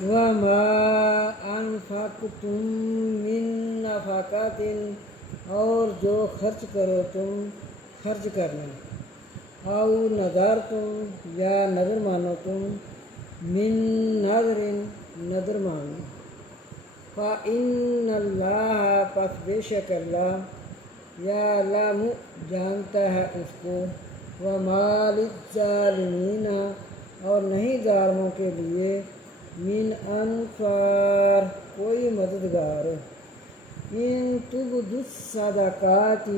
وما انفقتم من نفقات، اور جو خرچ کرو تم خرچ کرنا، او نظر تم یا نظر مانو تم، من نظر نظر مانو، فإن اللہ پس بے شک اللہ، یعلم جانتا ہے اس کو، وما للظالمین اور نہیں ظالموں کے لیے، من انصار کوئی مددگار، ان تبدوا الصدقات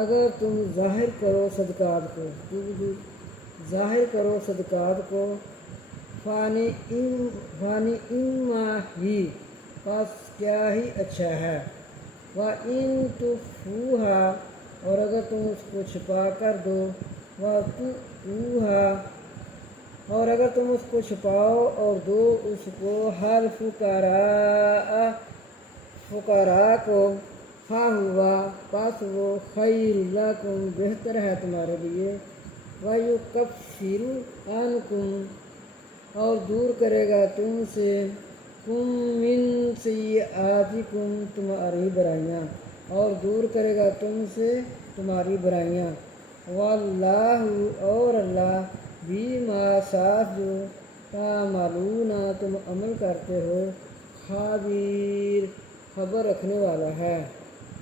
اگر تم ظاہر کرو صدقات کو، تبدو ظاہر کرو صدقات کو، فَنِعِمَّ ہی پس کیا ہی اچھا ہے، وَإِن تُخْفُوهَا اور اگر تم اس کو چھپا کر دو، وَتُؤْتُوهَا اور اگر تم اس کو چھپاؤ اور دو اس کو، فقراء کو، فَهُوَ پس وہ خیر لکم بہتر ہے تمہارے لیے، وَيُكَفِّرُ عَنکم اور دور کرے گا تم سے، من سیئاتکم تمہاری برائیاں، اور دور کرے گا تم سے تمہاری برائیاں، واللہ اور اللہ، بما ساتھ جو تعملون تم عمل کرتے ہو، خبیر خبر رکھنے والا ہے۔